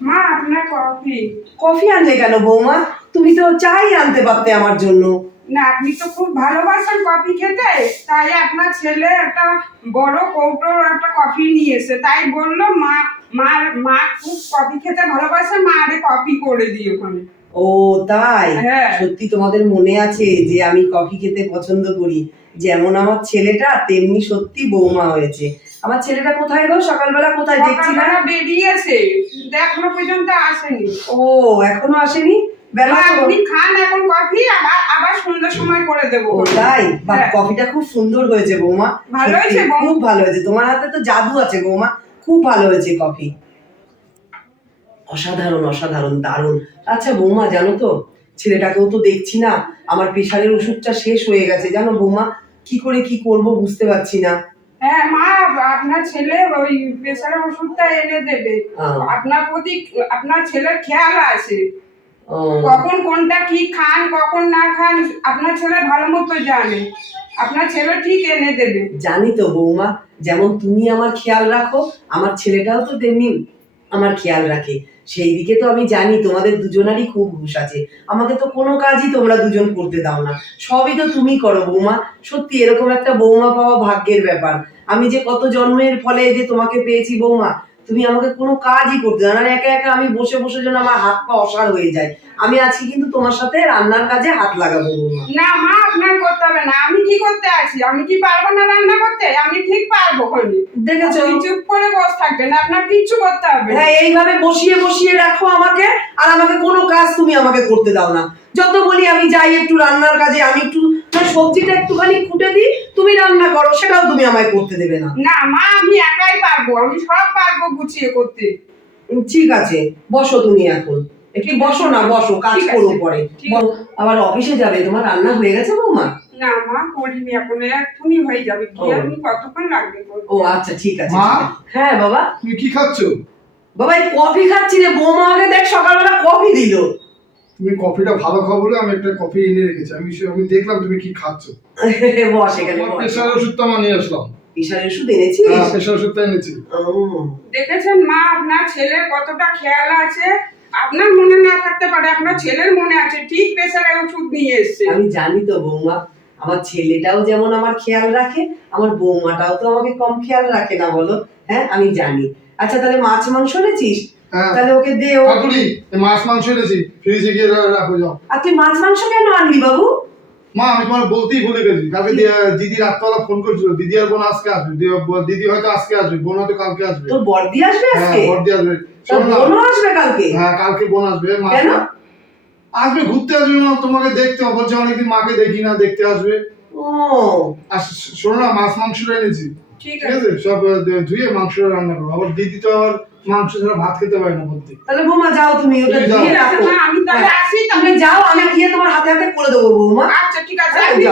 মা আপনার coffee. Coffee আনলে কেন বৌমা? তুমি তো চাই আনতে পারতে আমার জন্য। না আপনি তো খুব ভালোবাসেন কফি খেতে। তাই আপনার ছেলে একটা বড় কৌটোর একটা কফি নিয়ে এসে তাই বলল মা মার মা খুব কফি খেতে ভালোবাসে মা আরে কফি করে দিই ওখানে। ও তাই? হ্যাঁ। সত্যি তোমাদের মনে আছে যে আমি কফি খেতে পছন্দ করি? যেমন আমার ছেলেটা তেমনি সত্যি বৌমা হয়েছে। আমার ছেলেটা কোথায় গো? সকালবেলা কোথায়? দেখছি না। বেরিয়েছে। এখনও পর্যন্ত আসেনি। ও এখনও আসেনি? বেলা আপনি খান এখন কফি আবার আবার সন্ধ্যার সময় করে দেবো। তাই? হ্যাঁ। কফিটা খুব সুন্দর হয়েছে বৌমা। ভালো হয়েছে খুব ভালো হয়েছে। তোমার হাতে তো জাদু আছে বৌমা। খুব ভালো হয়েছে কফি। অসাধারণ অসাধারণ দারুণ। আচ্ছা বৌমা জানো তো ছেলেটাকেও তো দেখছি না। আমার প্রেশারের ওষুধটা শেষ হয়ে গেছে। জানো বৌমা কি করে কি করব বুঝতে পারছি না। হ্যাঁ মা আপনার ছেলে ওই প্রেসারের ওষুধটা এনে দেবে। আপনার প্রতি আপনার ছেলের খেয়াল আছে। কখন কোনটা কি খান কখন না খান আপনার ছেলে ভালো মতো জানে। আপনার ছেলে ঠিক এনে দেবে। জানি তো বৌমা যেমন তুমি আমার খেয়াল রাখো আমার ছেলেটাও তো তেমনি আমার খেয়াল রাখে। সেই দিকে তো আমি জানি তোমাদের দুজনারই খুব হুশ আছে। আমাকে তো কোনো কাজই তোমরা দুজন করতে দাও না। সবই তো তুমি করো বৌমা। সত্যি এরকম একটা বৌমা পাওয়া ভাগ্যের ব্যাপার। আমি যে কত জন্মের ফলে যে তোমাকে পেয়েছি বৌমা তুমি আমাকে কোনো কাজই করতে দাও না। আর একা একা আমি বসে বসে যেন আমার হাত পা অসাড় হয়ে যায়। আমি আজকে কিন্তু তোমার সাথে রান্নার কাজে হাত লাগাবো না মা আপনার করতে হবে না। আমি কি করতে আছি? আমি কি পারব না রান্না করতে? আমি ঠিক পারব দেখেছ? চুপ করে বসে থাকবেন। আপনার কিচ্ছু করতে হবে না। হ্যাঁ এইভাবে বসিয়ে বসিয়ে রাখো আমাকে। আর আমাকে কোনো কাজ তুমি আমাকে করতে দাও না। যত বলি আমি যাই একটু রান্নার কাজে আমি একটু সবজিটা একটুখানি কুটে দিই তুমি রান্না করো সেটাও তুমি আমায় করতে দেবে না। না মা আমি একাই পারব আমি সব পারব গুছিয়ে করতে। ঠিক আছে বসো তুমি এখন। একটু বসো না বসো কাজ করো পরে। আবার অফিসে যাবে তোমার রান্না হয়ে গেছে বৌমা? না মা করিনি এখন এক্ষুনি হয়ে যাবে। কতক্ষণ লাগবে ও আচ্ছা ঠিক আছে মা? হ্যাঁ বাবা। তুমি কি খাচ্ছ? বাবা এই কফি খাচ্ছি রে বৌমা আগে দেখ সকালবেলা কফি দিল। তুমি কফিটা ভালো খাও বলে আমি একটা কফি এনে রেখেছি। আমি আমি দেখলাম তুমি কি খাচ্ছ। বস এখানে তোমার প্রেশার ওষুধটা আমার নিয়ে আসলাম। প্রেশার ওষুধ হ্যাঁ প্রেশার ওষুধটা এনেছি। দেখেছেন মা আপনার ছেলের কতটা খেয়াল আছে? আপনার মনে না থাকতে পারে আপনার ছেলের মনে আছে ঠিক ওষুধ নিয়ে এসছে। আমি জানি তো বৌমা আমার ছেলেটাও যেমন আমার খেয়াল রাখে আমার বৌমাটাও তো আমাকে কম খেয়াল রাখে না বলো? হ্যাঁ আমি জানি। আচ্ছা তাহলে মাছ মাংস এনেছিস? তাহলে ওকে দে ও মাছ মাংস এনেছি ফ্রিজে গিয়ে রাখো যাও। আর তুই মাছ মাংস কেন আনলি বাবু? মা আমি তোমার বলতেই ভুলে গেছি। কালকে দিদি রাত্রবেলা ফোন করেছিল দিদি আর বোন আজকে আসবে। দিদি হয়তো আজকে আসবে বোন হয়তো কালকে আসবে। তোর বর্দি আসবে হ্যাঁ আজকে? বর্দি আসবে। তোর শোনো না। বোনও আসবে কালকে? হ্যাঁ কালকে বোন আসবে মা? আসবে ঘুরতে আসবে মা তোমাকে দেখতে। বলছে অনেকদিন মাকে দেখি না দেখতে আসবে। ও। আর শোনো না মাছ মাংস এনেছি। ঠিক ঠিক আছে আছে। সব ধুয়ে মাংস রান্না করো আবার দিদি তো আবার মাংস ছাড়া ভাত খেতে পারে না বলতে। তাহলে বৌমা যাও তুমি ওটা তুমি যাও। দিয়ে ঠিক আছে রাখো আমি তাহলে। আসি তুমি যাও আমি গিয়ে তোমার হাতে হাতে করে দেবো বৌমা। আচ্ছা ঠিক আছে। আপনি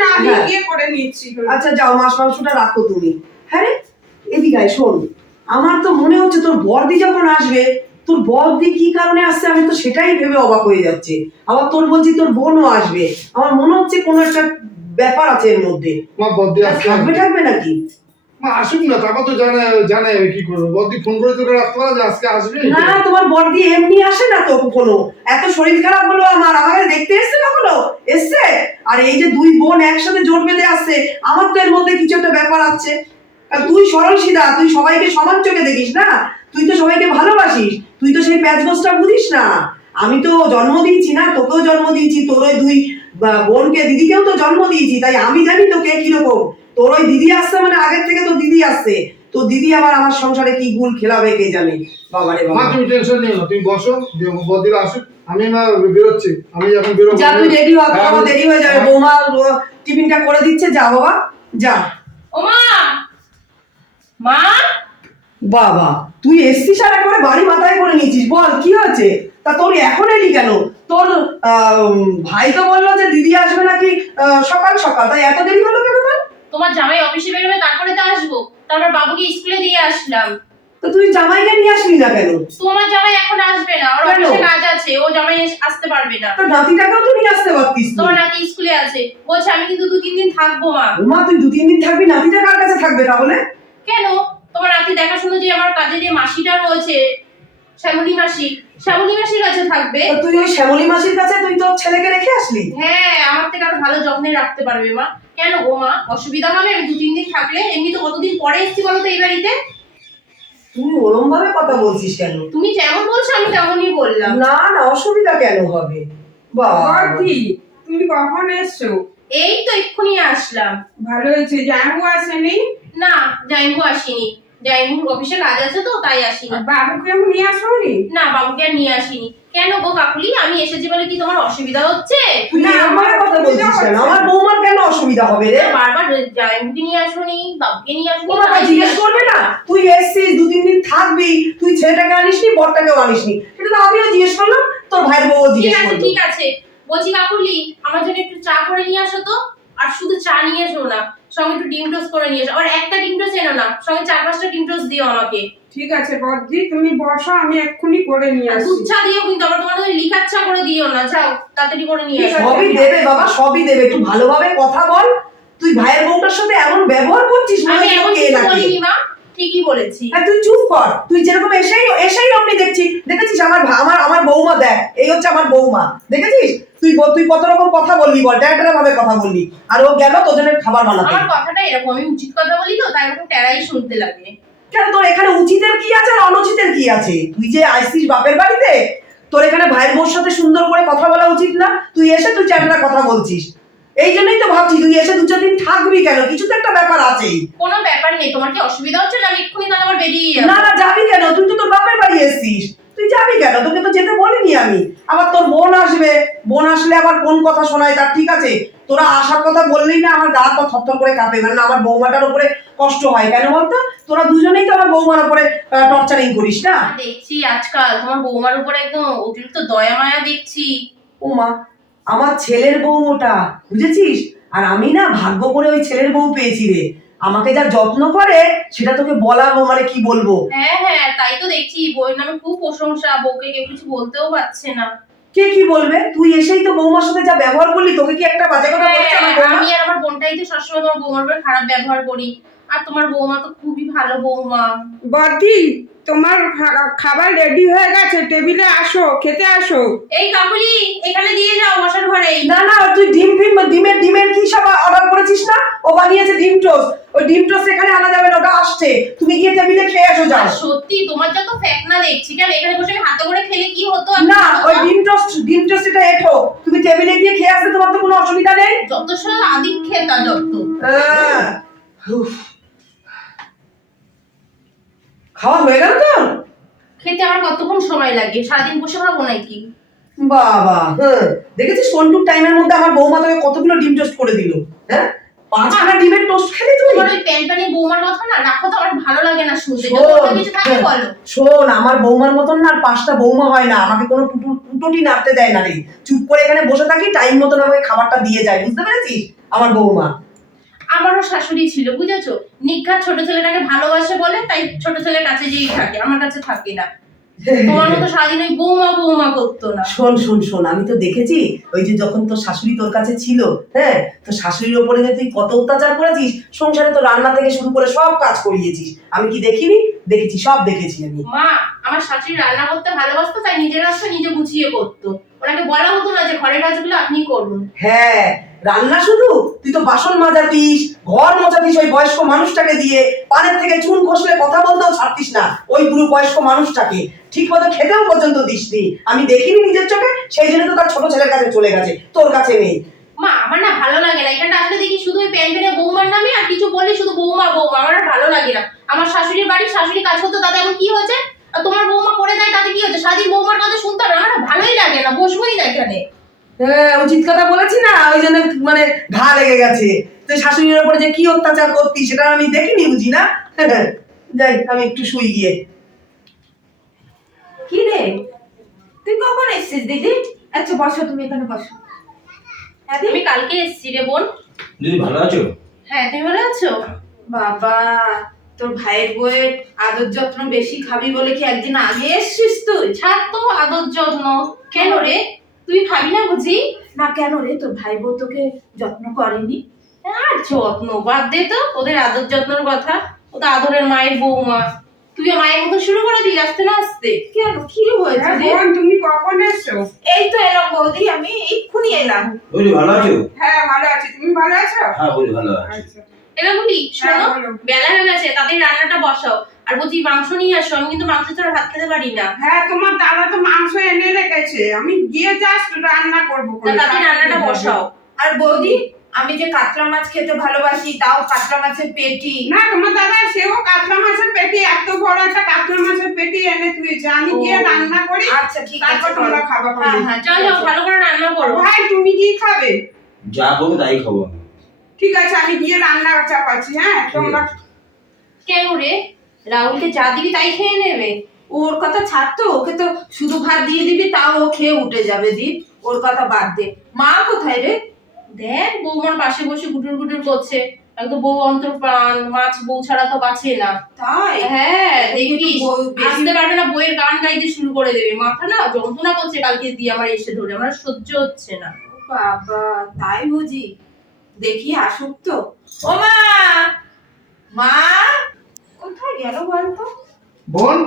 না আমি। গিয়ে করে নিচ্ছি। আচ্ছা যাও মাছ মাংসটা রাখো তুমি। হ্যাঁ রে এদিকে আয়, শোন। আমার তো মনে হচ্ছে তোর বর্দি যখন আসবে তোর বর্দি কি কারণে আসছে আমি তো সেটাই ভেবে অবাক হয়ে যাচ্ছে। আবার তোর বলছি তোর বোনও আসবে। আমার মনে হচ্ছে কোনো একটা ব্যাপার আছে এর মধ্যে। থাকবে থাকবে নাকি? আসুক না, তারপর তো জানে জানে কি করব। বদ্দি ফোন করে তোকে রাত্রবেলা যে আজকে আসবে? না, তোমার বর্দি এমনি আসে না তো কখনো। এত শরীর খারাপ হলো, আমার আমাকে দেখতে এসছে কখনো? এসছে? আর এই যে দুই বোন একসাথে জোট বেঁধে আসছে আমার তো এর মধ্যে কিছু একটা ব্যাপার আছে। আর তুই সরল সিধা, তুই সবাইকে সমান চোখে দেখিস না? তুই তো সবাইকে ভালোবাসিস, তুই তো সেই প্যাচগোসটা বুঝিস না? আমি তো জন্ম দিয়েছি না, তোকেও জন্ম দিয়েছি, তোর ওই দুই বোনকে, দিদিকেও তো জন্ম দিয়েছি, তাই আমি জানি তোকে কীরকম। তোর ওই দিদি আসছে মানে আগের থেকে তো দিদি আসছে। তো দিদি আবার আমার সংসারে কি গুল খেলাবে কে জানে। বাবারে মা বাবা তুমি টেনশন নিও না তুমি বসো বদ্দিরা আসুক আমি না বেরোচ্ছি। আমি এখন বেরোবো যা তুই রেডি হ তোর হ্যাঁ, দেরি হয়ে যাবে। হ্যাঁ। বৌমা টিফিনটা করে দিচ্ছে যা বাবা যা। ওমা! মা! বাবা তুই এসছিস আর একবারে বাড়ি মাথায় করে নিয়েছিস বল কি হয়েছে? তা তোর এখন এলি কেন? তোর আহ, ভাই তো বলল যে দিদি আসবে নাকি আহ, সকাল সকাল। তাই এত দেরি হলো কেন? তোমার জামাই অফিসে বেরোবে তারপরে তো আসব। তারপর বাবুকে স্কুলে দিয়ে আসলাম। তো তুই জামাইকে নিয়ে আসলি না কেন? তোমার জামাই এখন আসবে না ওর অফিসে কাজ আছে ও জামাই আসতে পারবে না। তোর নাতিটাকেও তো নিয়ে আসতে পারতিস। তোমার নাতি স্কুলে আছে। বলছে আমি কিন্তু দু তিন দিন থাকব মা। মা তুই দু তিন দিন থাকবি নাতিটা কার কাছে থাকবে তাহলে? কেন? তোমার নাতি দেখাশুনো যে আমার কাজে যে মাসিটা রয়েছে শ্যামলী মাসি শ্যামলী মাসির কাছে থাকবে। তো তুই ওই শ্যামলী মাসির কাছে তুই তোর ছেলেকে রেখে আসলি? হ্যাঁ আমার থেকে আরও ভালো যত্নে রাখতে পারবে মা। কেন গো মা? অসুবিধা হবে? আমি দু তিন দিন থাকলে এমনি তো কতদিন পরে এসছি বলো তো এই বাড়িতে? তুই ওরম ভাবে কথা বলছিস কেন? তুমি যেমন বলছো আমি তেমনই বললাম। না না অসুবিধা কেন হবে? বাবা বর্দি তুমি কখন এসছো? এই তো এক্ষুনি আসলাম। ভালো হয়েছে। জানব আসেনি? না জানব আসিনি। জাইমুর অফিসে কাজ আছে তো তাই আসিনি। বাবুকে আমি নিয়ে আসোনি? না বাবুকে আর নিয়ে আসিনি। কেন গো কাকুলি? আমি এসেছি বলে কি তোমার অসুবিধা হচ্ছে? তুই না, ভাবে কথা বলছিস কেন? আমার বৌমার কেন অসুবিধা হবে রে? বারবার জাইমুকে নিয়ে আসোনি বাবুকে নিয়ে আসোনি ও বাবা জিজ্ঞেস করবে না? তুই এসছিস দু তিন দিন থাকবি তুই ছেলেটাকে আনিসনি বরটাকেও আনিসনি। সেটা তো আমিও জিজ্ঞেস করলাম তোর ভাইয়ের বউ ঠিক জিজ্ঞেস করল। ঠিক আছে। বলছি কাকুলি আমার জন্য একটু চা করে নিয়ে আসো তো। আর শুধু চা নিয়ে এসো না। সঙ্গে একটু ডিম টোস্ট করে নিয়ে এসো। আর একটা ডিম টোস্ট এনো না সঙ্গে চার পাঁচটা ডিম টোস্ট দিও আমাকে। ঠিক আছে বর্দি তুমি বসো আমি এক্ষুনি করে নিয়ে আসি। আসছি দিও কিন্তু আবার তোমার ওই লিকার চা করে দিও না। যাও তাড়াতাড়ি করে নিয়ে আসো। সবই দেবে বাবা সবই দেবে। একটু ভালোভাবে কথা বল। তুই ভাইয়ের বউটার সাথে এমন ব্যবহার করছিস মনে আমি হয় এমন কে কিছু নাকি মা। ঠিকই বলেছি। হ্যাঁ তুই চুপ কর। তুই যেরকম এসেই এসেই অমনি দেখছি। দেখেছিস? আমার আমার আমার বৌমা দেখ এই হচ্ছে আমার বৌমা। দেখেছিস? তুই তুই কত রকম কথা বললি বল ট্যারা ভাবে কথা বললি। আর ও গেল তোদের খাবার বানাতে। আমার কথাটা এরকম আমি উচিত কথা বলি তো তাই এরকম টেরাই শুনতে লাগে। কেন তোর এখানে উচিতের কি আছে আর অনুচিতের কি আছে? তুই যে আসছিস বাপের বাড়িতে তোর এখানে ভাইয়ের বউর সাথে সুন্দর করে কথা বলা উচিত না। তুই এসে তুই চ্যাংরা কথা বলছিস। এই জন্যই তো ভাবছি তুই এসে দু চার দিন থাকবি কেন? কিছু তো একটা ব্যাপার আছেই। কোনো ব্যাপার নেই তোমার কি অসুবিধা হচ্ছে না আমি এক্ষুনি তাহলে আবার বেরিয়ে যাব না না যাবি কেন? তুই তো তোর বাপের বাড়ি এসছিস। তুই যাবি কেন? তোকে তো যেতে বলিনি আমি। আবার তোর বোন আসবে। বোন আসলে আবার কোন কথা শোনায় তার ঠিক আছে? তোরা আসার কথা বললেই না আমার গা তো থরথর করে কাঁপে। মানে আমার বৌমাটার উপরে কষ্ট হয়। কেন বলতো? তোরা দুজনেই তো আমার বৌমার উপরে টর্চারিং করিস না? দেখছি আজকাল। তোমার বৌমার উপরে একদম অতিরিক্ত দয়া মায়া দেখছি। ও মা আমার ছেলের বউ ওটা বুঝেছিস? আর আমি না ভাগ্য করে ওই ছেলের বউ পেয়েছি রে। আমাকে যা যত্ন করে সেটা তোকে বলাবো মানে কি বলব? হ্যাঁ হ্যাঁ তাই তো দেখছি বউয়ের নামে খুব প্রশংসা বউকে কেউ কিছু বলতেও পারছে না। কে কি বলবে? তুই এসেই তো বৌমার সাথে যা ব্যবহার করলি তোকে কি একটা বাজে কথা বলেছে হ্যাঁ, বৌমা? আমি আর আমার বোনটাই তো সবসময় তোমার বৌমার খারাপ ব্যবহার করি। আর তোমার বৌমা তো খুবই ভালো বৌমা। বর্দি তোমার খাবার রেডি হয়ে গেছে টেবিলে আসো খেতে আসো। এই কাকুলি এখানে দিয়ে যাও বসার ঘরেই না না তুই ডিম ফিম ডিমের ডিমের কি সব অর্ডার করেছিস না? ও বানিয়েছে ডিম টোস্ট ওই ডিম টোস্ট এখানে আনা যাবে না ওটা আসছে। তুমি গিয়ে টেবিলে খেয়ে আসো যাও। সত্যি তোমার যত ফ্যাকনা দেখছি কেন এখানে বসে হাতে করে খেলে কি হতো? না ওই ডিম টোস্ট ডিম টোস্ট এটা এঠো। তুমি টেবিলে গিয়ে খেয়ে আসতে তোমার তো কোনো অসুবিধা নেই। যত সব আদিক খেতা যত। আহ, উফ। খাওয়া হয়ে গেল তো? খেতে আমার কতক্ষণ সময় লাগে? সারাদিন বসে খাব নাকি? বাবা হ্যাঁ। দেখেছিস কোনটুক টাইমের মধ্যে আমার বৌমা তোকে কতগুলো ডিম টোস্ট করে দিল হ্যাঁ? পাঁচখানা ডিমের টোস্ট খেলি তোমার ওই প্যান প্যানে বৌমার কথা না? রাখো তো আমার ভালো লাগে না শুনতে। কিছু থাকে বলো। শোন আমার বৌমার মতন না আর পাঁচটা বৌমা হয় না। আমাকে কোনো টুটু টুটোটি নাড়তে দেয় না রে। চুপ করে এখানে বসে থাকি টাইম মতন আমাকে খাবারটা দিয়ে যায়। বুঝতে পেরেছিস? আমার বৌমা। আমারও শাশুড়ি ছিল বুঝেছ? নিঘাত ছোট ছেলেটাকে ভালোবাসে বলে তাই ছোট ছেলের কাছে যেই থাকে আমার কাছে থাকে না। তোমার মতো সারাদিন ওই বৌমা বৌমা করতো না। শোন শোন শোন আমি তো দেখেছি ওই যে যখন তোর শাশুড়ি তোর কাছে ছিল হ্যাঁ তো শাশুড়ির ওপরে যে তুই কত অত্যাচার করেছিস সংসারে তো রান্না থেকে শুরু করে সব কাজ করিয়েছিস। আমি কি দেখিনি? দেখেছি সব দেখেছি আমি। মা আমার শাশুড়ি রান্না করতে ভালোবাসতো তাই নিজের রাস্তা নিজে গুছিয়ে করতো। ওনাকে বলা হতো না যে ঘরের কাজগুলো আপনি করুন। হ্যাঁ রান্না শুধু? তুই তো বাসন মাজাতিস, ঘর মোছাতিস ওই বয়স্ক মানুষটাকে দিয়ে। পানের থেকে চুন খসলে কথা বলতেও ছাড়তিস না ওই বুড়ো বয়স্ক মানুষটাকে। ঠিক মতো খেতেও পর্যন্ত দিসনি। আমি দেখিনি নিজের চোখে, সেই জন্য তো তার ছোট ছেলের কাছে চলে গেছে। তোর কাছে নেই। মা, আমার না ভালো লাগে না। এখানটা আসলে দেখি শুধু ওই প্যান প্যানে বৌমার নামে, আর কিছু বললে শুধু বৌমা বৌমা। আমার ভালো লাগে না। আমার শাশুড়ির বাড়ির শাশুড়ি কাজ করতো, তাতে এমন কি হয়েছে? আর তোমার বৌমা করে দেয় তাতে কি হচ্ছে সারাদিন বৌমার কথা শুনতে হবে। আমার ভালোই লাগে না, বসবোই না এখানে। উচিত কথা বলেছি না ওই জন্য মানে ঘা লেগে গেছে। তুই শাশুড়ির উপরে যে কি অত্যাচার করতি সেটা আমি দেখিনি বুঝি না? যাই আমি একটু শুই গিয়ে। কি রে? তুই কখন এসেছিস দিদি? আচ্ছা বসো তুমি এখানে বসো। হ্যাঁ আমি কালকে এসেছি রে বোন। দিদি ভালো আছো? হ্যাঁ তুমি ভালো আছো? বাবা তোর ভাইয়ের বউয়ের আদর যত্ন বেশি খাবি বলে কি একদিন আগে এসছিস তুই? ছাড় তো আদর যত্ন। কেন রে? তুই খাবি না বুঝি? না কেন রে? তোর ভাই বউ তোকে যত্ন করেনি। আর যত্ন বাদ দে তো ওদের আদর যত্নের কথা। ও তো আদরের মায়ের বৌমা। তুই মায়ের মতো শুরু করে দিলি আসতে না আসতে। কেন? কি হয়েছে হ্যাঁ, বোন তুমি কখন এসছো? এই তো এলাম বৌদি আমি এক্ষুনি এলাম। বলি ভালো আছো? হ্যাঁ ভালো আছি। তুমি ভালো আছো? হ্যাঁ বলি ভালো আছি। আচ্ছা। এবার বলি শোনো হ্যাঁ, বেলা। হয়ে গেছে তাদের রান্নাটা বসাও। আর বলছি মাংস নিয়ে আসো আমি কিন্তু মাংস ছাড়া ভাত খেতে পারি না। হ্যাঁ তোমার দাদা তো মাংস এনে রেখেছে। আমি গিয়ে জাস্ট রান্না করব তা তাদের রান্নাটা বসাও। আর বৌদি আমি যে কাতলা মাছ খেতে ভালোবাসি তাও কাতলা মাছের পেটি। না তোমার দাদা সেও কাতলা মাছের পেটি এত বড় একটা কাতলা মাছের পেটি এনে তুইছে আমি গিয়ে রান্না করি আচ্ছা ঠিক তারপর আছে তোমরা খাবা হ্যাঁ হ্যাঁ যাও ভালো করে রান্না করো। ভাই তুমি কি খাবে? যা করব তাই খাব ঠিক আছে আমি গিয়ে রান্না চাপাচ্ছি হ্যাঁ তোমরা কেন রে? রাহুলকে যা দিবি তাই খেয়ে নেবে। ওর কথা ছাড় তো ওকে তো শুধু ভাত দিয়ে দিবি তাও ও খেয়ে উঠে যাবে দি ওর কথা বাদ দে। মা কোথায় রে? দেখ বৌমার পাশে বসে গুটুর গুটুর করছে। একদম বউ অন্তর প্রাণ মাছ বউ ছাড়া তো বাঁচে না। তাই? হ্যাঁ দেখবি বউ আসতে পারবে না বইয়ের গান গাইতে শুরু করে দেবে। মাথা না যন্ত্রণা করছে কালকে দিয়ে আমার এসে ধরে আমার সহ্য হচ্ছে না। বাবা তাই বুঝি। দেখি আসুক তো। ও মা! মা! কোথায় গেল বলতো? বোন?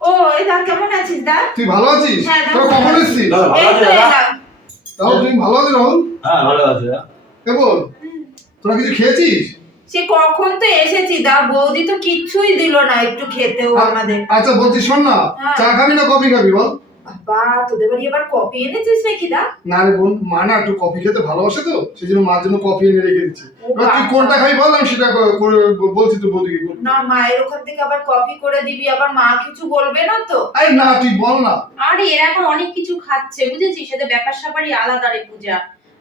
ও এই দা কেমন আছিস দা? তুই ভালো আছিস? তো তোরা কখন এসছিস? দাদা ভালো আছিস দাদা। তাও তুমি ভালো আছো রাহুল হ্যাঁ ভালো আছি এ বল? তোরা কিছু খেয়েছিস? সে কখন তো এসেছি দা বৌদি তো কিচ্ছুই দিল না একটু খেতেও আমাদের। আচ্ছা বলছি শোন না হ্যাঁ। চা খাবি না কফি খাবি বল? বাবা তোদের বাড়ি এবার কপি এনেছিস নাকি দা? না রে বোন মা না একটু কফি খেতে ভালোবাসে তো সেই জন্য মার জন্য কফি এনে রেখে দিচ্ছে। এবার তুই কোনটা খাবি বল আমি সেটা করে বলছি তো বৌদিকে না মায়ের ওখান থেকে আবার কপি করে দিবি আবার মা কিছু বলবে না তো? আরে না তুই বল না। আর এরা এখন অনেক কিছু খাচ্ছে বুঝেছিস? এদের ব্যাপার স্যাপারই আলাদা রে পূজা।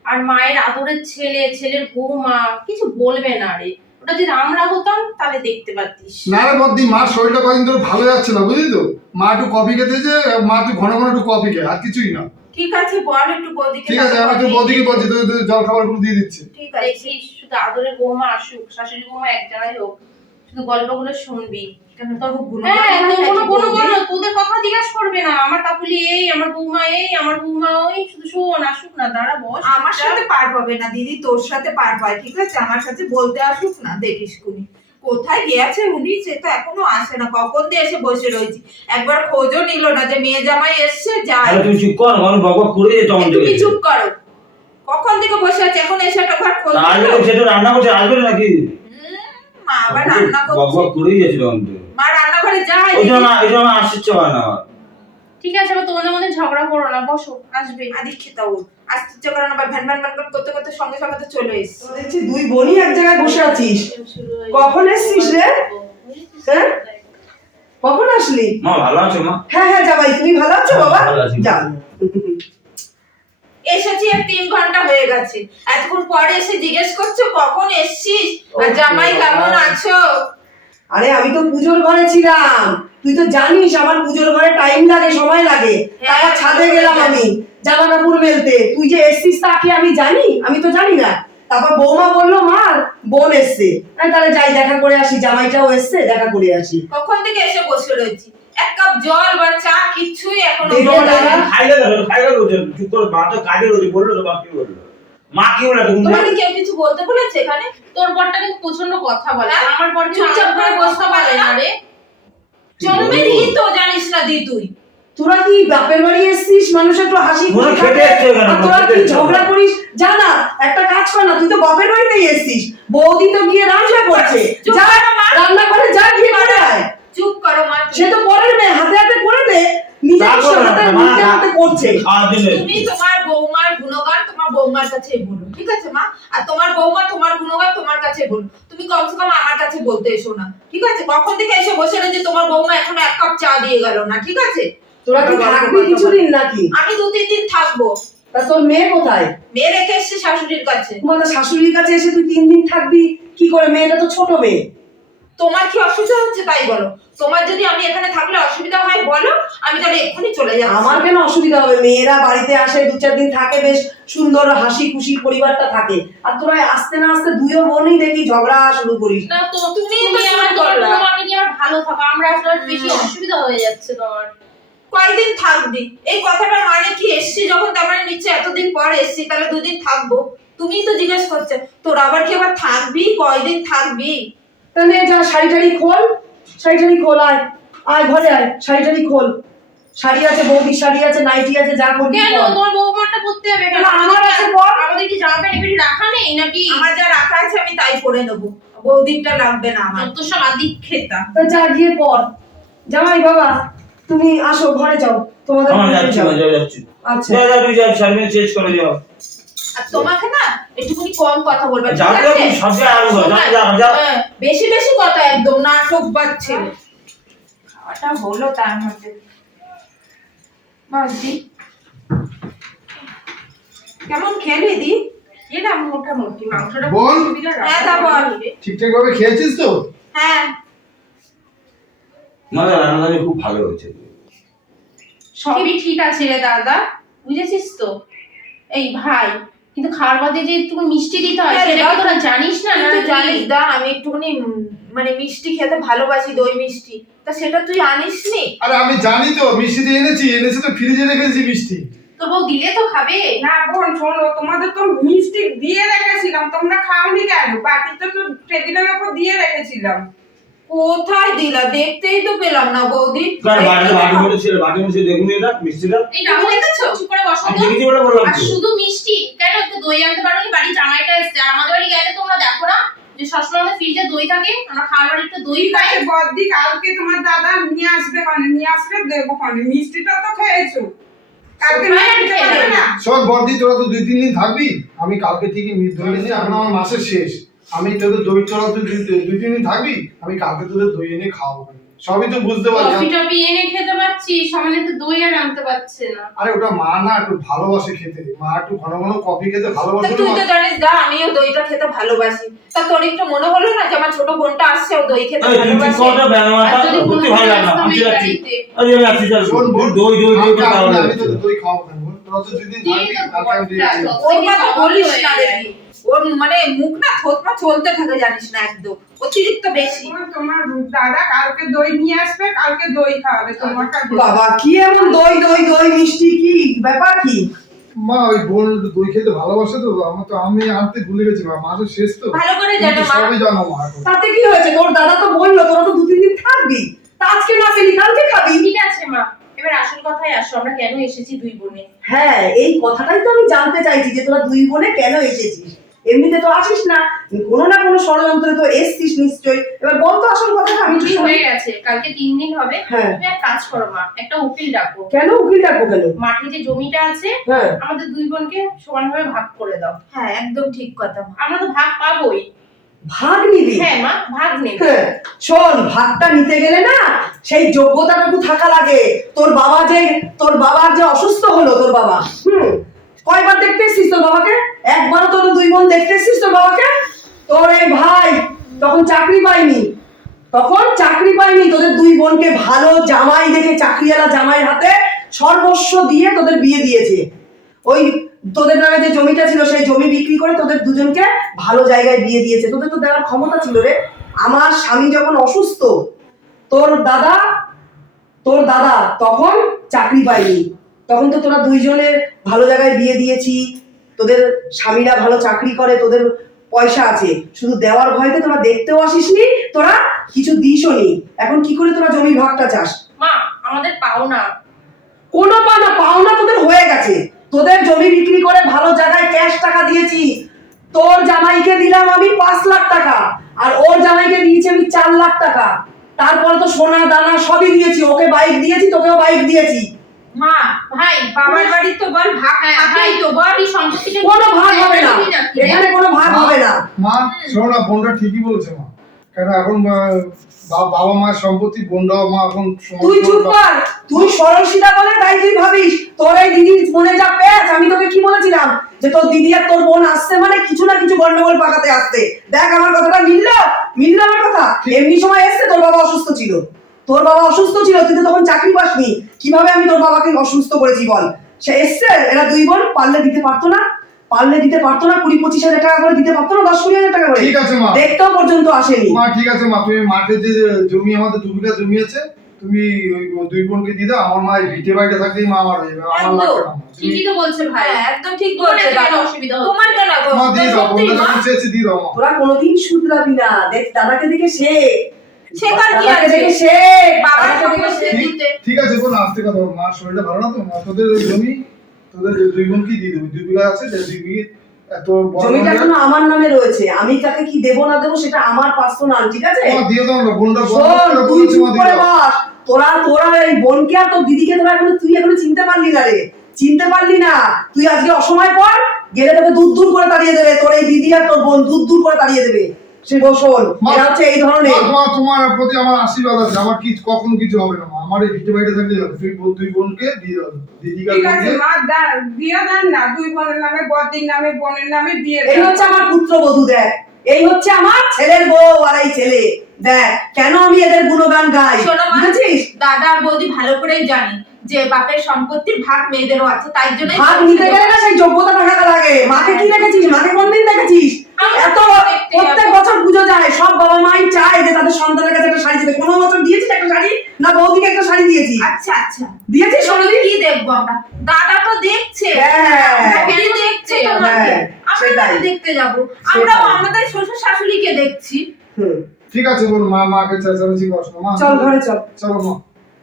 আর মায়ের আদরের ছেলে ছেলের বৌমা কিছু বলবে না রে। ওটা যদি আমরা হতাম তাহলে দেখতে পারতিস। না রে বদ্দি মার শরীরটা কদিন ধরে ভালো যাচ্ছে না বুঝলি তো? মা একটু কফি খেতে যে মা একটু ঘন ঘন একটু কফি খেয়ে আর কিছুই না। ঠিক আছে বল একটু বৌদিকে ঠিক আছে আমি কপি বৌদিকে বলছি তুই জল খাবারগুলো দিয়ে দিচ্ছি। ঠিক আছে শুধু আদরের বৌমা আসুক শাশুড়ি বৌমা এক জায়গায় হোক শুধু গল্পগুলো শুনবি। কেন তোর গুণগান হ্যাঁ তোর কোনো কোনো বৌদি? তোদের কথা জিজ্ঞাসা করবে না। আমার কাকুলি এই আমার বৌমা এই আমার বৌমা ওই শুধু শোন আসুক না দাঁড়া বস আমার সাথে পার পাবে না দিদি তোর সাথে পার পায় ঠিক আছে? আমার সাথে বলতে আসুক না দেখিস কুনি কোথায় গিয়েছে উনি? সে তো এখনও আসে না। কখন দিয়ে এসে বসে রয়েছি? একবার খোঁজও নিল না যে মেয়ে জামাই এসছে যাই। তুমি চুপ কর ঘরে বক বক করে যেত আমার তুমি চুপ করো? কখন থেকে বসে আছে? এখন এসে একটা ঘর খোঁজ? আগে সেটা রান্না করছে আসবে নাকি? মা আবার রান্না করছে। বক করেই যাচ্ছিল আমাদের মা রান্নাঘরে যায় ওই জন্য ওই জন্য হয় না ঠিক আছে আবার তোমাদের মধ্যে ঝগড়া করো না বসো আসবে। আদি খেতা ও আসতে ইচ্ছে করে না ভ্যান ভ্যান ভ্যান করতে করতে সঙ্গে সঙ্গে তো চলে এসছে তো দেখছি দুই বোনই এক জায়গায় বসে আছিস কখন এসছিস রে? হ্যাঁ? কখন আসলি? মা ভালো আছো মা? হ্যাঁ হ্যাঁ জামাই তুমি ভালো আছো বাবা? ভালো যা। এসেছি আর তিন ঘণ্টা হয়ে গেছে। এতক্ষণ পরে এসে জিজ্ঞেস করছ কখন এসছিস? আর জামাই কেমন আছো? আরে আমি তো পুজোর ঘরে ছিলাম। তুই তো জানিস আমার পুজোর ঘরে টাইম লাগে সময় লাগে। হ্যাঁ, তারপর ছাদে গেলাম আমি জামা কাপড় মেলতে। তুই যে এসছিস তা কি আমি জানি? আমি তো জানি না। তারপর বৌমা বলল মার বোন এসছে। আমি তাহলে যাই দেখা করে আসি জামাইটাও এসছে দেখা করে আসি। কখন থেকে এসে বসে রয়েছি? এক কাপ জল বা চা কিছুই এখনও দেখো দেওয়া না। হয়নি। খাই গেল খাই গেল চুপ করে মা তো কাজে রয়েছে বলল তো মা কি বলল? মা কি বলে তুমি তোমাকে কেউ কিছু বলতে বলেছে এখানে? তোর বরটা কিন্তু প্রচণ্ড কথা বলে। হ্যাঁ? আমার বর চুপচাপ করে বসতে পারে না? না রে। জন্মের ই তো জানিস না দি তুই। তোরা কি বাপের বাড়ি এসছিস? মানুষ একটু হাসি খুশি খেটে থাকে। এসছে এখানে, আর তোরা কি ঝগড়া করিস? জানা একটা কাজ কর না তুই তো বাপের বাড়িতেই এসছিস। বৌদি তো গিয়ে রান্না করছে। যা রান্না করে যা গিয়ে করে চুপ করো মা। সে তো পরের মেয়ে হাতে হাতে করে দে। নিজের হাতে নিজের হাতে করছে। তুমি তোমার বৌমার গুণগান তোমার বৌমার কাছে বলো ঠিক আছে মা? আর তোমার বৌমা তোমার গুণগান তোমার কাছে বলো তুমি কমসে কম আমার কাছে বলতে এসো না ঠিক আছে? কখন থেকে এসে বসে রয়েছে তোমার বৌমা? এখনও এক কাপ চা দিয়ে গেল না ঠিক আছে? তোরা কি থাকবি কিছুদিন নাকি? আমি দু তিন দিন থাকব। তা তোর মেয়ে কোথায়? মেয়ে রেখে এসছে শাশুড়ির কাছে। তোমার শাশুড়ির কাছে এসে তুই তিন দিন থাকবি কি করে? মেয়েটা তো ছোট মেয়ে। তোমার কি অসুবিধা হচ্ছে তাই বলো। তোমার যদি আমি এখানে থাকলে অসুবিধা হয় বলো আমি তাহলে এক্ষুনি চলে যাচ্ছি। আমার কেন অসুবিধা হবে? মেয়েরা বাড়িতে আসে দু চার দিন থাকে বেশ সুন্দর হাসি খুশি পরিবারটা থাকে। আর তোরা আসতে না আসতে দুইও বোনই দেখি ঝগড়া শুরু করিস। না তো তুমি আমার তোমাকে নিয়ে আমার ভালো থাকো। আমরা আসলে আর বেশি অসুবিধা হয়ে যাচ্ছে তোমার। কয়দিন থাকবি? এই কথাটার মানে কি? এসছি যখন তার মানে নিচ্ছে এতদিন পর এসছি তাহলে দুদিন থাকব। তুমিই তো জিজ্ঞেস করছ তোর আবার কি আবার থাকবি? কয়দিন থাকবি? তাহলে যা শাড়ি টাড়ি খোল শাড়ি টাড়ি খোল আয়। আয় ঘরে আয় শাড়ি টাড়ি খোল। শাড়ি আছে বৌদির শাড়ি আছে নাইটি আছে যা করবি কেন? পরতে হবে কেন? আমার আছে পর। আমাদের কি জামা প্যান্ট এমনি রাখা নেই নাকি? আমার যা রাখা আছে আমি তাই পরে নেব। বৌদিরটা লাগবে না আমার। যত সব আদিক খেতা তা যা গিয়ে পর। জামাই বাবা তুমি আসো ঘরে যাও। তোমাদের যাচ্ছি আচ্ছা। যা যা শাড়ি চেঞ্জ করে যাও আর তোমাকে না একটুখানি কম কথা বলবে। হ্যাঁ, বেশি বেশি কথা একদম নাটক বাজছে। খাওয়াটা হলো তার মধ্যে। কেমন খেলি দি মোটামুটি মাংসটা বল। হ্যাঁ, তা বল। ঠিকঠাক ভাবে খেয়েছিস তো? হ্যাঁ। রান্নাটা খুব ভালো হয়েছে। সবই ঠিক আছে রে দাদা বুঝেছিস তো? এই ভাই কিন্তু খাওয়ার বাদে যে একটু মিষ্টি দিতে হয় সেটা কি তোরা জানিস না? না জানিস দা আমি একটুখানি মানে মিষ্টি খেতে ভালোবাসি দই মিষ্টি। তা সেটা তুই আনিস নি আরে আমি জানি তো মিষ্টি দিয়ে এনেছি এনেছি তো ফ্রিজে রেখেছি মিষ্টি। তোর বউ দিলে তো খাবে। না বোন শোনো তোমাদের তো মিষ্টি দিয়ে রেখেছিলাম তোমরা খাওনি কেন? বাকিটা তো টেবিলের উপর দিয়ে রেখেছিলাম। কোথায় দিলা? দেখতেই তো পেলাম না বৌদি। বাটি মধ্যে ছিল বাটি মধ্যে দেখুন এটা মিষ্টিটা। এই দেখেছ? চুপ করে বসো। আমি তো দেখেছি বলে বললাম আর শুধু মিষ্টি? কেন একটু দই আনতে পারো বাড়ি জামাইটা এসছে। আর আমাদের বাড়ি গেলে তোমরা দেখো না যে সবসময় আমাদের ফ্রিজে দই থাকে। আমরা খাওয়ার বাড়ি একটু দই খাই। বদ্দি কালকে তোমার দাদা নিয়ে আসবে মানে নিয়ে আসলে দেবো মানে মিষ্টিটা তো খেয়েছো। হ্যাঁ, শোন বর্দি তোরা তো দুই তিন দিন থাকবি। আমি কালকে ঠিকই ধরে নিয়েছি এখন আমার মাসের শেষ। আমি তোদের দই চড়া তুই দুই দুই তিন দিন থাকবি? আমি কালকে তোদের দই এনে খাওয়াবো। সবই তো বুঝতে কফি পারছি টফি এনে খেতে পাচ্ছি সামান্য একটু দই আর আনতে পারছে না। আরে ওটা মা না একটু ভালোবাসে খেতে। মা একটু ঘন ঘন কফি খেতে ভালোবাসে তুই তো জানিস দা আমিও দইটা খেতে ভালোবাসি। তা তোর একটু মনে হলো না যে আমার ছোট বোনটা আসছে ও দই খেতে তুই ভালোবাসে? ব্যানামাটা আর যদি ভালো লাগে আমি যাচ্ছি আরে আমি যাচ্ছি। চল শোন দই দই দই করে কালকে তাহলে আমি তোদের দই খাওয়াবো না তোরা তো দুই দিন থাকবি কালকে আমি দিয়ে বড়টা, কথা বলিস না রে। তুই। ওর মানে মুখ না থতমা চলতে থাকে জানিস না একদম অতিরিক্ত বেশি। তোমার- তোমার দাদা কালকে দই নিয়ে আসবে কালকে দই খাওয়াবে না। বাবা কি এমন দই দই দই মিষ্টি কি? ব্যাপার কি? মা ওই বোন দই খেতে ভালোবাসে তো আমার তো আমি আনতে ভুলে গেছি মা মাসের শেষ তো। ভালো করে জানো মা। সবই জানো মা তাতে কি হয়েছে? তোর দাদা তো বলল তোরা তো দু তিন দিন থাকবি। তা আজকে না পেলি কালকে খাবি? ঠিক আছে মা। এবার আসল কথায় আসো আমরা কেন এসেছি দুই বোনে? হ্যাঁ এই কথাটাই তো আমি জানতে চাইছি যে তোরা দুই বোনে কেন এসেছিস। এমনিতে তো আসিস না কোনো না কোনো ষড়যন্ত্রে তো এসছিস নিশ্চয়ই। এবার বল তো আসল কথাটা আমি কি হয়ে গেছে কালকে তিন দিন হবে। হ্যাঁ। তুমি এক কাজ করো মা একটা উকিল ডাকো। কেন উকিল ডাকবো কেন? মাঠে যে জমিটা আছে হ্যাঁ। আমাদের দুই বোনকে সমানভাবে ভাগ করে দাও। হ্যাঁ একদম ঠিক কথা মা। আমরা তো ভাগ পাবোই। ভাগ নিবি? হ্যাঁ মা ভাগ নেই হ্যাঁ, শোন ভাগটা নিতে গেলে না সেই যোগ্যতাটুকু থাকা লাগে। তোর বাবা যে তোর বাবার যে অসুস্থ হলো তোর বাবা হুম? কয়বার দেখতে এসছিস তোর বাবাকে? একবারও তোর দুই বোন দেখতে এসছিস তোর বাবাকে? তোর এই ভাই তখন চাকরি পাইনি তখন চাকরি পাইনি তোদের দুই বোনকে ভালো জামাই দেখে চাকরিওয়ালা জামাইয়ের হাতে সর্বস্ব দিয়ে তোদের বিয়ে দিয়েছে। ওই তোদের নামে যে জমিটা ছিল, সেই জমি বিক্রি করে তোদের দুজনকে ভালো জায়গায় বিয়ে দিয়েছে। তোদের তো দেওয়ার ক্ষমতা ছিল রে। আমার স্বামী যখন অসুস্থ, তোর দাদা তোর দাদা তখন চাকরি পাইনি তখন তো তোরা দুইজনে ভালো জায়গায় বিয়ে দিয়েছি তোদের স্বামীরা ভালো চাকরি করে তোদের পয়সা আছে। শুধু দেওয়ার ভয়তে তোরা দেখতেও আসিস নি তোরা কিছু দিসও নি এখন কি করে তোরা জমির ভাগটা চাস? মা আমাদের পাওনা। কোনো পানা পাওনা তোদের হয়ে গেছে। তোদের জমি বিক্রি করে ভালো জায়গায় ক্যাশ টাকা দিয়েছি। তোর জামাইকে দিলাম আমি পাঁচ লাখ টাকা আর ওর জামাইকে দিয়েছি আমি চার লাখ টাকা। তারপরে তো সোনা দানা সবই দিয়েছি ওকে বাইক দিয়েছি তোকেও বাইক দিয়েছি। মা ভাই বাবার বাড়ির তো বল ভাগ হ্যাঁ থাকেই তো তো বড় সম্পত্তিটা কোনো ভাগ হবে না। এখানে কোনো ভাগ হবে না। মা শোনো না বোনটা ঠিকই বলেছে মা। কেন এখন বাবা মায়ের সম্পত্তি বোনটাও মা এখন তুই চুপ কর। তুই সরল বলে তাই তুই ভাবিস। তোর এই দিদির মনে যা প্যাচ আমি তোকে কি বলেছিলাম? যে তোর দিদি আর তোর বোন আসছে মানে কিছু না কিছু গন্ডগোল পাকাতে আসতে দেখ আমার কথাটা মিললো? মিললো আমার কথা? এমনি সময় এসছে তোর বাবা অসুস্থ ছিল। তোর বাবা অসুস্থ ছিল তুই তো তখন চাকরি পাসনি। কীভাবে আমি তোর বাবাকে অসুস্থ করেছি বল? সে এসছে এরা দুই বোন পারলে দিতে পারতো না পারলে দিতে পারতো না কুড়ি পঁচিশ হাজার টাকা করে দিতে পারতো না দশ কুড়ি হাজার টাকা করে। ঠিক আছে মা। দেখতেও পর্যন্ত আসেনি। মা ঠিক আছে মা তুমি মাঠে যে জমি আমাদের দু বিঘা জমি আছে তুমি ওই দুই বোনকে দিয়ে দাও আমার মা ভিটে বাড়িতে মা আমার হয়ে যাবে আমার লাগবে না ঠিকই তো বলছে ভাই। হ্যাঁ একদম ঠিক বলছে দাদা। অসুবিধা হচ্ছে? তোমার কেন মা দিয়ে দাও দিয়ে দাও তোরা কোনোদিন শুধরাবি না। দেখ দাদাকে দেখে সে শেখার কি আছে? শেখ বাবার বাবাকে দেখে সম্পত্তি শেখ। দিতে। ঠিক আছে বোন আসতে কথা বল। মার শরীরটা ভালো না তো? মা তোদের জমি তোদের দুই বোন কি দিয়ে দেবো। দুই বিঘা আছে যে দুই বিঘে এত জমিটা জমি- এখনও আমার নামে রয়েছে। আমি তাকে কি দেবো না দেবো সেটা আমার পার্সোনাল ঠিক আছে? দিয়ে দাও না বোনটা বড় তুই চুপ করে বস। তোরা তোরা এই বোনকে আর তোর দিদিকে তোরা এখনও তুই এখনও চিনতে পারলি না রে। চিনতে পারলি না। তুই আজকে অসময় পর গেলে তোকে দূর দূর করে তাড়িয়ে দেবে। তোর এই দিদি আর তোর বোন দূর দূর করে তাড়িয়ে দেবে। এরা হচ্ছে এই ধরনের। তোমার তোমার প্রতি আমার আশীর্বাদ আছে। আমার কি কখনো কিছু হবে না আমার এই ভিটে বাড়িতে থাকলে হবে তুই দুই বোনকে দিয়ে দাও। দিদিকে ঠিক আছে মা দা- দিয়ে দেন না। দুই বোনের নামে বদির নামে বোনের নামে দিয়ে এই হচ্ছে আমার পুত্রবধূ দেখ। এই হচ্ছে আমার ছেলের বউ আর এই ছেলে। দেখ কেন আমি এদের গুণগান গাই? বুঝেছিস? দাদা আর বৌদি ভালো করেই জানি যে বাপের সম্পত্তির ভাগ মেয়েদেরও আছে তাই জন্য ভাগ নিতে গেলে না সেই যোগ্যতা থাকাটা লাগে। মাকে কি দেখেছিস? মাকে কোনদিন দেখেছিস? এত প্রত্যেক যাব। বছর পুজো যায় সব বাবা মাই চায় যে তাদের সন্তানের কাছে একটা শাড়ি দিবে কোনো বছর দিয়েছিস একটা শাড়ি না বৌদিকে একটা শাড়ি দিয়েছিস আচ্ছা আচ্ছা। দিয়েছিস শোনো কি দেখব আমরা? দাদা তো দেখছে। হ্যাঁ। দেখছে তোমাকে। হ্যাঁ, আমরা সেটাই। দেখতে যাব। সেটাই। আমাদের শ্বশুর শাশুড়িকে দেখছি। হুম, ঠিক আছে বোন মা মাকে চেঁচামেচি করছ না, মা। চল ঘরে চল। চলো মা।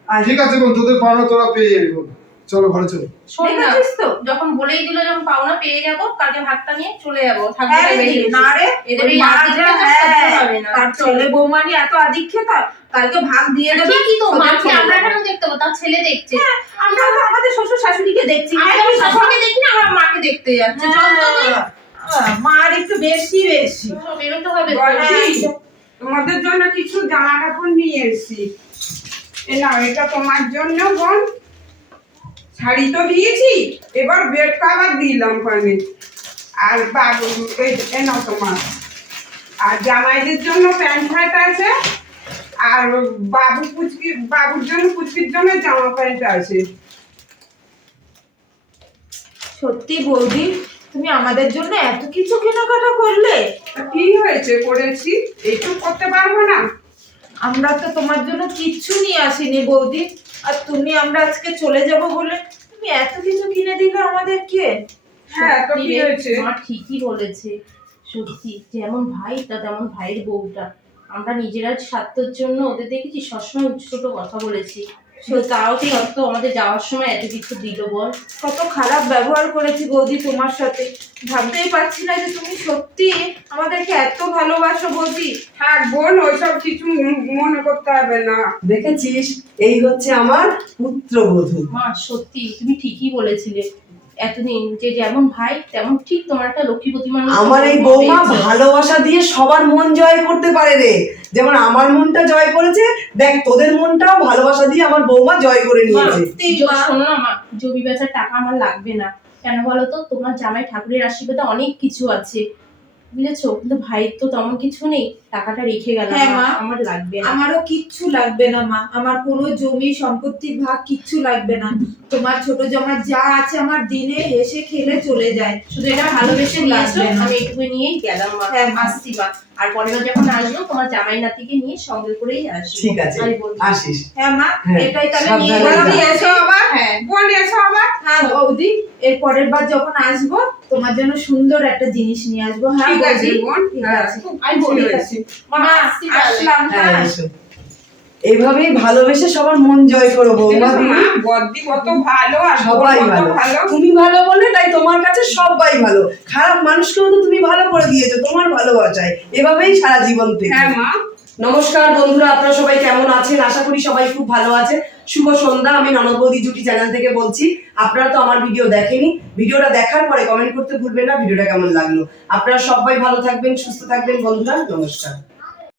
ঠিক আছে বোন তোদের পাওনা তোরা পেয়ে যাবি বোন। চলো ঘরে চলো। দেখেছিস তো? যখন বলেই দিল যখন পাওনা পেয়ে যাব কালকে ভাতটা নিয়ে চলে যাব থাকবে না রে এদের এই হ্যাঁ, হবে না। তার ছেলে বৌমানি এত আদিক্ষেতা কালকে ভাগ দিয়ে দেবে ঠিকই তো মাকে? আমরা কেন দেখতে পাবো? তার ছেলে দেখছে। হ্যাঁ, আমরা তো আমাদের শ্বশুর শাশুড়িকে দেখছি আমি আমার শাশুড়িকে দেখি না আমার মাকে দেখতে যাচ্ছে। চল তো হ্যাঁ, মার একটু বেশি বেশি। বেরোতে হবে। তোমাদের জন্য কিছু জামা কাপড় নিয়ে এসেছি। এ নাও এটা তোমার জন্য বোন শাড়ি তো দিয়েছি এবার বেড কাভার দিলাম ওখানে আর বাবু তোমার আর জামাইদের জন্য প্যান্ট শার্ট আছে আর বাবু পুচকি বাবুর জন্য পুচকির জন্য জামা প্যান্ট আছে। সত্যি বৌদি তুমি আমাদের জন্য এত কিছু কেনাকাটা করলে? কি হয়েছে করেছি? এইটুকু করতে পারব না? আমরা তো তোমার জন্য কিচ্ছু নিয়ে আসিনি বৌদি। আর তুমি আমরা আজকে চলে যাব বলে? তুমি এত কিছু কিনে দিলে আমাদেরকে? হ্যাঁ কি হয়েছে? মা ঠিকই বলেছে। সত্যি যেমন ভাই তা তেমন ভাইয়ের বউটা। আমরা নিজেরা স্বার্থের জন্য ওদের দেখেছি সবসময় উচ্চত কথা বলেছি। তাও কি অত আমাদের যাওয়ার সময় এত কিছু দিল বল। কত খারাপ ব্যবহার করেছি বৌদি তোমার সাথে। ভাবতেই পারছি না যে তুমি সত্যি আমাদেরকে এত ভালোবাসো বৌদি। থাক বোন ওইসব কিছু মনে করতে হবে না। দেখেছিস এই হচ্ছে আমার পুত্রবধূ। মা সত্যি তুমি ঠিকই বলেছিলে। এতদিন যে যেমন ভাই তেমন ঠিক তোমার একটা লক্ষ্মী প্রতিমা আমার এই বৌমা ভালোবাসা দিয়ে সবার মন জয় করতে পারে রে। যেমন আমার মনটা জয় করেছে দেখ তোদের মনটাও ভালোবাসা দিয়ে আমার বৌমা জয় করে নিয়েছে। সত্যি শোনো না মা জমি বেচার টাকা আমার লাগবে না। কেন বলো তো? তোমার জামাই ঠাকুরের আশীর্বাদে অনেক কিছু আছে। বুঝেছ কিন্তু ভাইয়ের তো তেমন কিছু নেই। টাকাটা রেখে গেল হ্যাঁ, মা। আমার লাগবে না। আমারও কিচ্ছু লাগবে না মা। আমার কোনো জমি সম্পত্তির ভাগ কিচ্ছু লাগবে না। তোমার ছোট জমা যা আছে আমার দিনে এসে খেলে চলে যায়। শুধু এটা ভালোবেসে নিয়ে লাগবে আমি এটুকু নিয়েই গেলাম মা। হ্যাঁ। আসছি মা। আর পরের বার যখন আসব তোমার জামাই নাতিকে নিয়ে সঙ্গে করেই আসব। ঠিক আছে আসিস। হ্যাঁ মা হ্যাঁ, এটাই তাহলে নিয়ে এসো আবার। হ্যাঁ। বোন এসো আবার। হ্যাঁ বৌদি এর পরের বার যখন আসব তোমার জন্য সুন্দর একটা জিনিস নিয়ে আসব। হ্যাঁ ঠিক আছে বোন। ঠিক হ্যাঁ, আছে। আমি বলে। মা মা আসছি তাহলে। আসলাম হ্যাঁ হ্যাঁ। এইভাবেই ভালোবেসে সবার মন জয় করো বৌমা। দিদি কত ভালো আর সবাই ভালো। তুমি ভালো বলে তাই তোমার কাছে সবাই ভালো। খারাপ মানুষকেও তো তুমি ভালো করে দিয়েছ তোমার ভালোবাসায়। এভাবেই সারা জীবন থেকে। হ্যাঁ মা। নমস্কার বন্ধুরা আপনারা সবাই কেমন আছেন? আশা করি সবাই খুব ভালো আছেন। শুভ সন্ধ্যা আমি ননদ বৌদি জুটি চ্যানেল থেকে বলছি। আপনারা তো আমার ভিডিও দেখেনি। ভিডিওটা দেখার পরে কমেন্ট করতে ভুলবেন না ভিডিওটা কেমন লাগল? আপনারা সবাই ভালো থাকবেন সুস্থ থাকবেন বন্ধুরা নমস্কার।